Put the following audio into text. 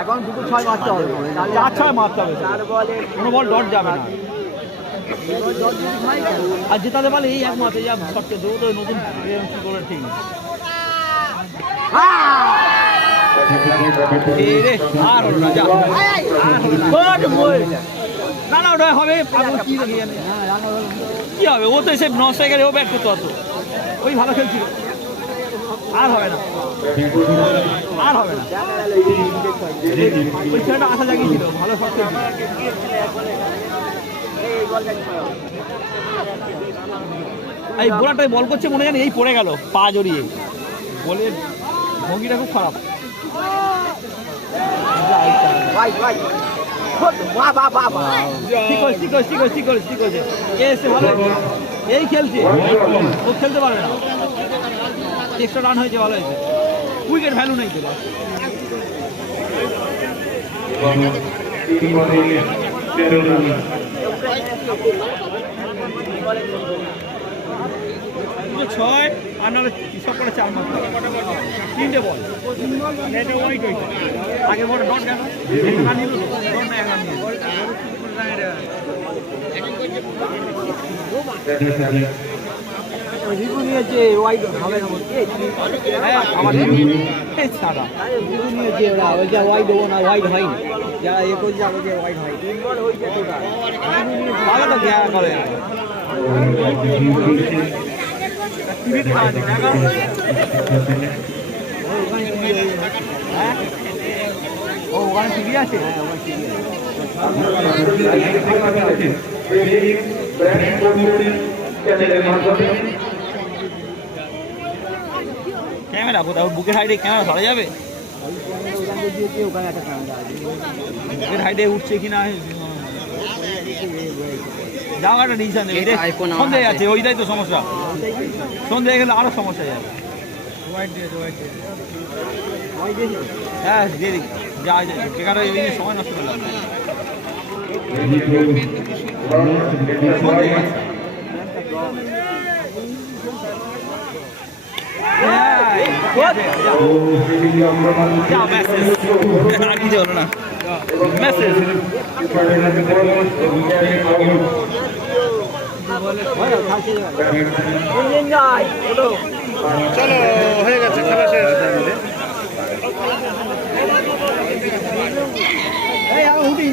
এখন দুটো 6 মারতে হবে, 4-6 মারতে হবে, কোনো বল ডট যাবে না। আর জেতাতে পারলে এই এক মাত্র যা শর্টে দেবো তো নতুন কি করে ঠিক না। আর হলো না, যা না না ওটা হবে কি হবে, ও তো এসে 9 স্ট্রাইকারে ও ব্যাট করতে হতো, ওই ভালো খেলছিল। আর হবে না, আর হবে না, ওই ছেলেটা আশা জাগিয়েছিল, ভালো শট খেলছিল। এই বোলারটাই বল করছে মনে জানি এই পড়ে গেল পা জড়িয়ে, বলের ভঙ্গিটা খুব খারাপ। এই খেলছে, ও খেলতে পারবে না, এক্সট্রা রান হয়েছে, ভালো হয়েছে, উইকেট ভ্যালু নেই তো। 6 আর নাহলে সব করে 4 মাত্র, 3টে বল আগে বড় ডট গেল রিভু নিয়েছে, ওয়াইড হবে না বলছে আমার ছাড়া রিভু নিয়েছে ওরা, ওই যা ওয়াইড দেবো না, ওয়াইড হয়নি, যারা এ করছে আগে যে ওয়াইড হয় 3 বল হয়েছে তোরা ভালো তো দেয়া করে। ও ওখানে টিভি আছে, ক্যামেরা কোথাও বুকের হাইডে ক্যামেরা ধরা যাবে, বুকের হাইডে উঠছে কিনা যাওয়া একটা ডিসিশন দেবে, সন্দেহ আছে, ওইটাই তো সমস্যা, সন্দেহ গেলে আরো সমস্যা যাবে। হ্যাঁ দেরি যা যায়, বেকার এই সময় নষ্ট করলাম। আর কিছু হলো না, মেসেজ চলো হয়ে গেছে, খেলা শেষ। উঠি